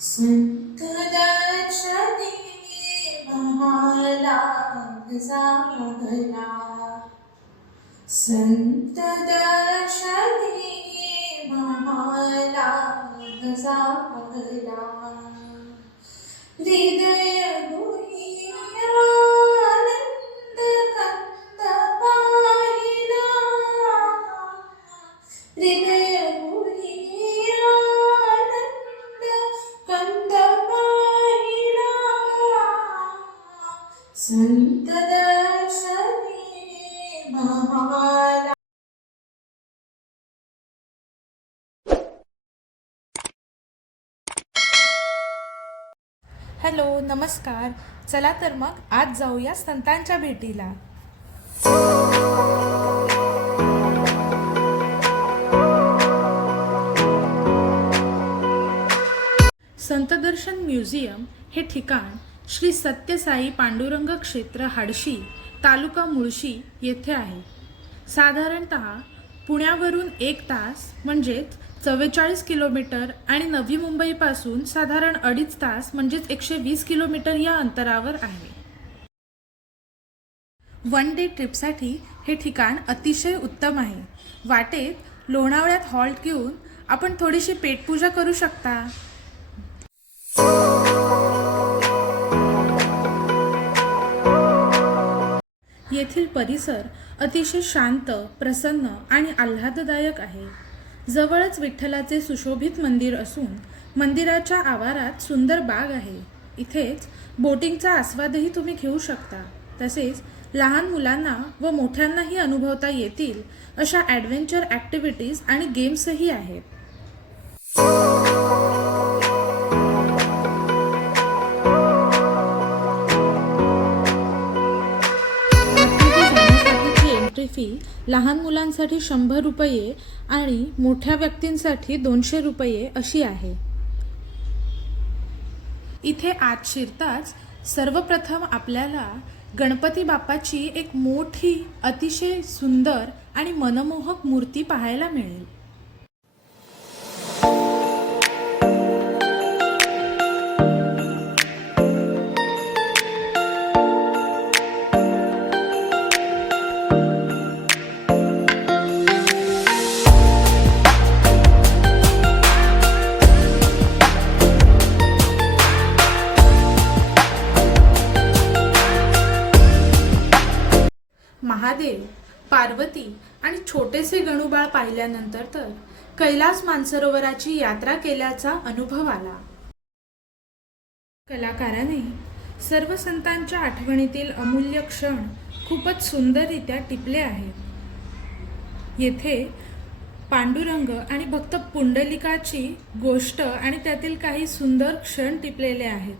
संतदर्शनी महालाभ झाला, संतदर्शनी महालाभ झाला. हृदय गुही आनंद कंद पाहिला, हृदय गुही आनंद कंद पाहिला. संत दर्शनी महालाभ. हॅलो, नमस्कार. चला तर मग आज जाऊया संतांच्या भेटीला. संतदर्शन म्युझियम हे ठिकाण श्री सत्यसाई पांडुरंग क्षेत्र हाडशी, तालुका मुळशी येथे आहे. साधारणतः पुण्यावरून 1 तास म्हणजेच 44 किलोमीटर आणि नवी मुंबईपासून साधारण 2.5 तास म्हणजेच 120 किलोमीटर या अंतरावर आहे. वन डे ट्रिपसाठी हे ठिकाण अतिशय उत्तम आहे. वाटेत लोणावळ्यात हॉल्ट घेऊन आपण थोडीशी पेटपूजा करू शकता. येथील परिसर अतिशय शांत, प्रसन्न आणि आल्हाददायक आहे. जवळच विठ्ठलाचे सुशोभित मंदिर असून मंदिराच्या आवारात सुंदर बाग आहे. इथेच बोटिंगचा आस्वादही तुम्ही घेऊ शकता. तसेच लहान मुलांना व मोठ्यांनाही अनुभवता येतील अशा ॲडव्हेंचर ॲक्टिव्हिटीज आणि गेम्सही आहेत. एंट्री फी लहान मुलांसाठी 100 रुपये आणि मोठ्या व्यक्तींसाठी 200 रुपये अशी आहे. इथे आत शिरताच सर्वप्रथम आपल्याला गणपती बाप्पाची एक मोठी, अतिशय सुंदर आणि मनमोहक मूर्ती पाहायला मिळेल. महादेव, पार्वती आणि छोटेसे गणूबाळ पाहिल्यानंतर तर कैलास मानसरोवराची यात्रा केल्याचा अनुभव आला. कलाकाराने सर्व संतांच्या आठवणीतील अमूल्य क्षण खूपच सुंदररित्या टिपले आहेत. येथे पांडुरंग आणि भक्त पुंडलिकाची गोष्ट आणि त्यातील काही सुंदर क्षण टिपलेले आहेत.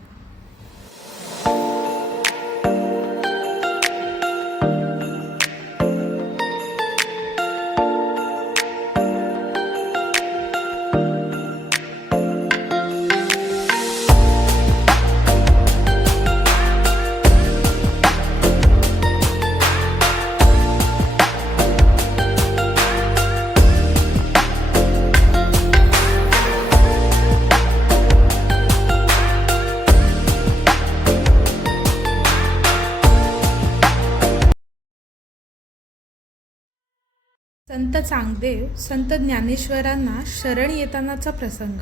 संत चांगदेव, संत ज्ञानेश्वरांना शरण येतानाचा प्रसंग.